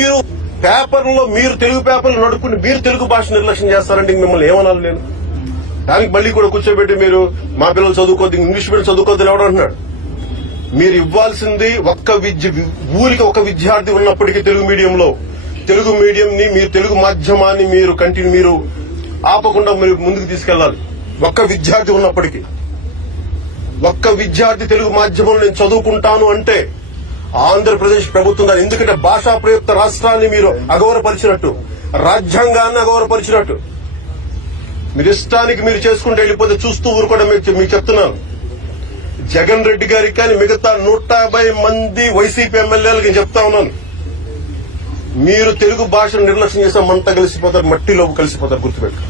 మీరు పేపర్లో మీరు తెలుగు పేపర్లు నడుపుకుని మీరు తెలుగు భాష నిర్లక్ష్యం చేస్తారంటే మిమ్మల్ని ఏమనాలి నేను? దానికి మళ్ళీ కూడా కూర్చోబెట్టి మీరు మా పిల్లలు చదువుకోద్దు ఇంగ్లీష్ మీడియం చదువుకోద్దు ఎవడు అంటున్నాడు? మీరు ఇవ్వాల్సింది ఒక్క విద్య ఊరికి ఒక విద్యార్థి ఉన్నప్పటికీ తెలుగు మీడియంలో. తెలుగు మీడియం ని మీరు తెలుగు మాధ్యమాన్ని మీరు కంటిన్యూ మీరు ఆపకుండా మీరు ముందుకు తీసుకెళ్ళాలి ఒక్క విద్యార్థి ఉన్నప్పటికీ. ఒక్క విద్యార్థి తెలుగు మాధ్యమంలో నేను చదువుకుంటాను అంటే ఆంధ్రప్రదేశ్ ప్రభుత్వం కాదు ఎందుకంటే భాషా ప్రయుక్త రాష్ట్రాన్ని మీరు అగౌరపరిచినట్టు రాజ్యాంగాన్ని అగౌరపరిచినట్టు మీరు ఇష్టానికి మీరు చేసుకుంటే వెళ్ళిపోతే చూస్తూ ఊరుకోవడం మీకు చెప్తున్నాను. జగన్ రెడ్డి గారికి కానీ మిగతా నూట యాభై మంది వైసీపీ ఎమ్మెల్యేలకు నేను చెప్తా ఉన్నాను. మీరు తెలుగు భాషను నిర్లక్ష్యం చేస్తే మంట కలిసిపోతారు మట్టిలో కలిసిపోతారు గుర్తుపెట్టు